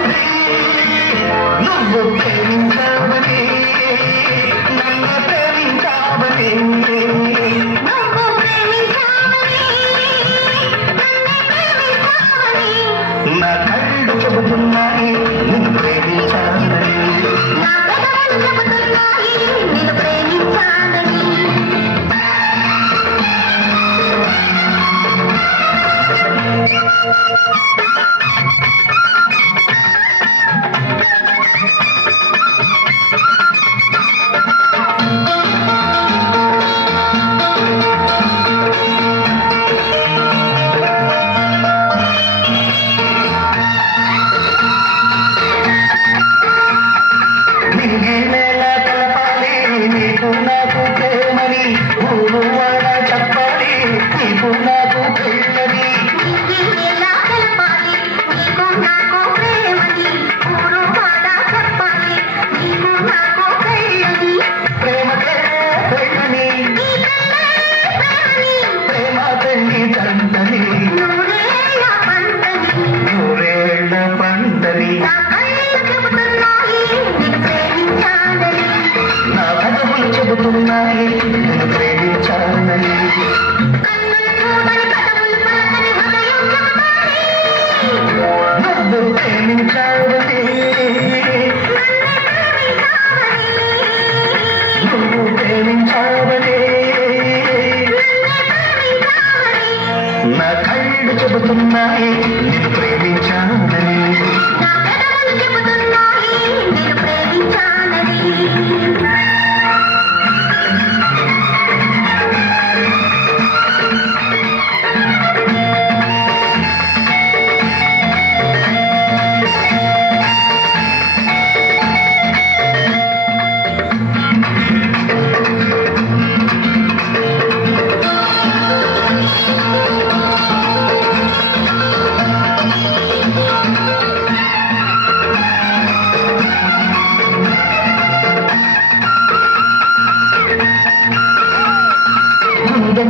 చెబుతోంది నువ్వు ప్రేమించావని నన్ను ప్రేమించావని నా కళ్ళు చెబుతున్నాయి నిన్ను ప్రేమించాలని చెబుతున్నాయి నేను ప్రేమించానని నువ్వు ప్రేమించావని నువ్వు ప్రేమించావని నా కళ్ళు చెబుతున్నాయి నేను ప్రేమించానని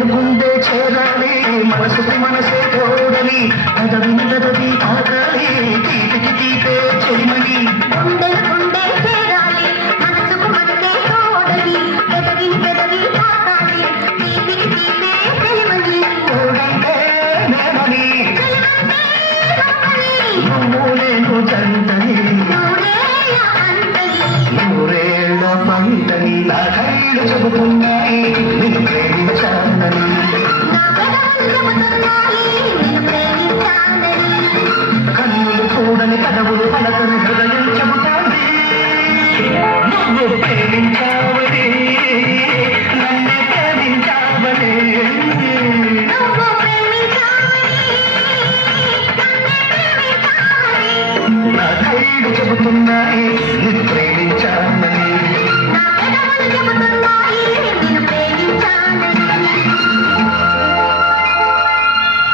గుండె చేరాలి మనసుకి మనసే తోడని పదవి తాగాలి తీపికి తీపే చెయ్యమని గుండె చేరాలి మనసుకు మనసే తోడని పెదవి తాగాలి తీపికి తీపే చెయ్యమని తోడంటే నేనని నువ్వు నేను జంటని నూరేళ్ళ పంటని నా కళ్ళు చెబుతున్నాయి నిన్ను ప్రేమించానని కన్నులు చూడని కదవులు పలకని హృదయం చెబుతాంది నువ్వు ప్రేమించావని నన్ను ప్రేమించావని నా కళ్ళు చెబుతున్నాయి